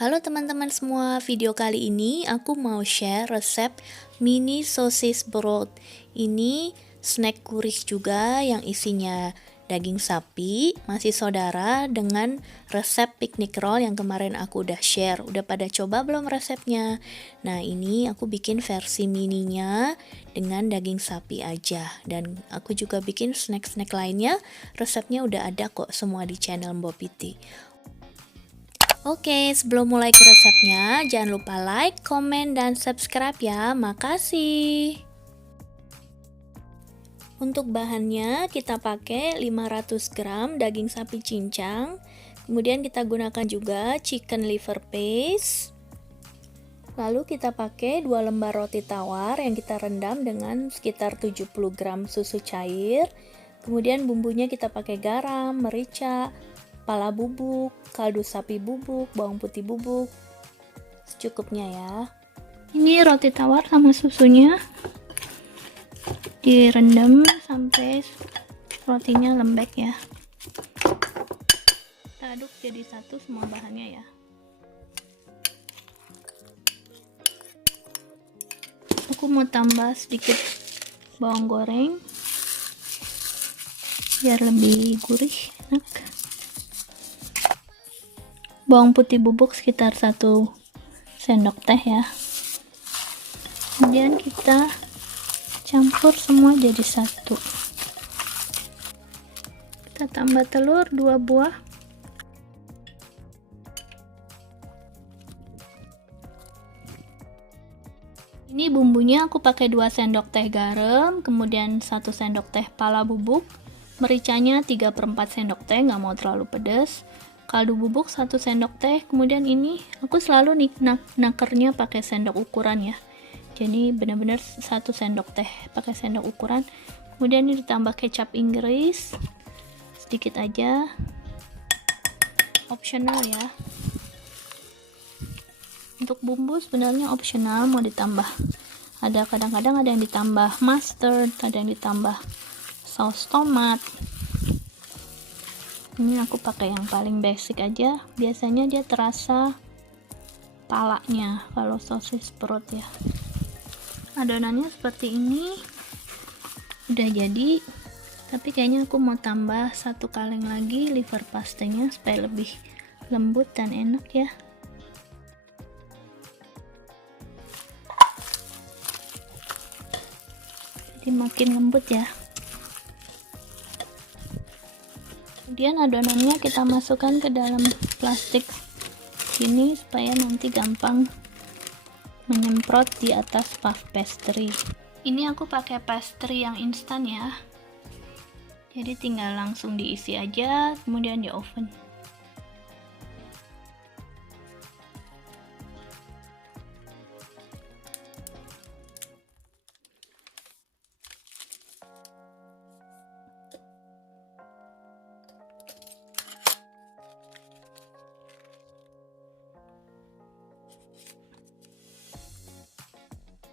Halo teman-teman semua, video kali ini aku mau share resep mini sosis broth. Ini snack gurih juga yang isinya daging sapi, masih saudara dengan resep piknik roll yang kemarin aku udah share. Udah pada coba belum resepnya? Nah, ini aku bikin versi mininya dengan daging sapi aja. Dan aku juga bikin snack-snack lainnya, resepnya udah ada kok semua di channel Mbok Piti. Oke, sebelum mulai ke resepnya, jangan lupa like, komen, dan subscribe ya. Makasih. Untuk bahannya, kita pakai 500 gram daging sapi cincang. Kemudian kita gunakan juga chicken liver paste. Lalu kita pakai 2 lembar roti tawar yang kita rendam dengan sekitar 70 gram susu cair. Kemudian bumbunya kita pakai garam, merica, kepala bubuk, kaldu sapi bubuk, bawang putih bubuk, secukupnya ya. Ini roti tawar sama susunya direndam sampai rotinya lembek ya. Kita aduk jadi satu semua bahannya ya. Aku mau tambah sedikit bawang goreng biar lebih gurih, enak. Bawang putih bubuk sekitar 1 sendok teh ya. Kemudian kita campur semua jadi satu. Kita tambah telur 2 buah. Ini bumbunya aku pakai 2 sendok teh garam, kemudian 1 sendok teh pala bubuk, mericanya 3/4 sendok teh, nggak mau terlalu pedas. Kaldu bubuk 1 sendok teh, kemudian ini aku selalu nakernya pakai sendok ukuran ya. Jadi benar-benar 1 sendok teh pakai sendok ukuran. Kemudian ini ditambah kecap Inggris sedikit aja, opsional ya. Untuk bumbu sebenarnya opsional, mau ditambah. Ada kadang-kadang ada yang ditambah mustard, ada yang ditambah saus tomat. Ini aku pakai yang paling basic aja, biasanya dia terasa palanya kalau sosis perut ya. Adonannya seperti ini udah jadi, tapi kayaknya aku mau tambah 1 kaleng lagi liver pastanya supaya lebih lembut dan enak ya. Jadi makin lembut ya. Kemudian adonannya kita masukkan ke dalam plastik ini supaya nanti gampang menyemprot di atas puff pastry. Ini aku pakai pastry yang instan ya, jadi tinggal langsung diisi aja kemudian di oven.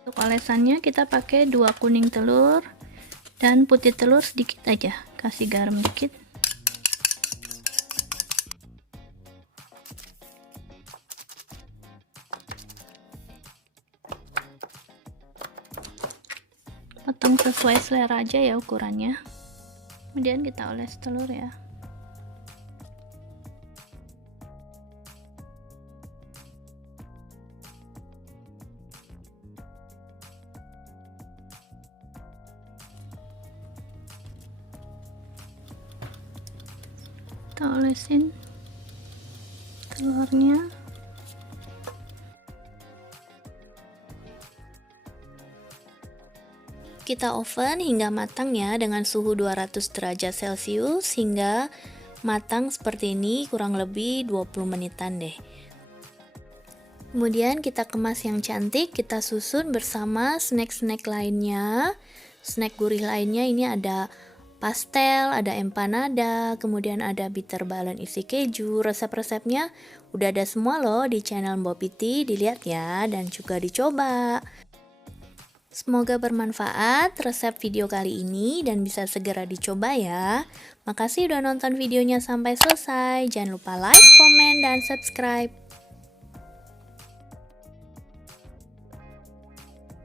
Untuk olesannya kita pakai 2 kuning telur dan putih telur sedikit aja, kasih garam dikit. Potong sesuai selera aja ya ukurannya. Kemudian kita oles telur ya. Kita olesin telurnya. Kita oven hingga matang ya dengan suhu 200 derajat Celcius hingga matang seperti ini, kurang lebih 20 menitan deh. Kemudian kita kemas yang cantik, kita susun bersama snack-snack lainnya. Snack gurih lainnya ini ada pastel, ada empanada, kemudian ada bitter balon isi keju. Resep-resepnya udah ada semua loh di channel Mbok Piti, dilihat ya dan juga dicoba. Semoga bermanfaat resep video kali ini dan bisa segera dicoba ya. Makasih udah nonton videonya sampai selesai. Jangan lupa like, komen, dan subscribe.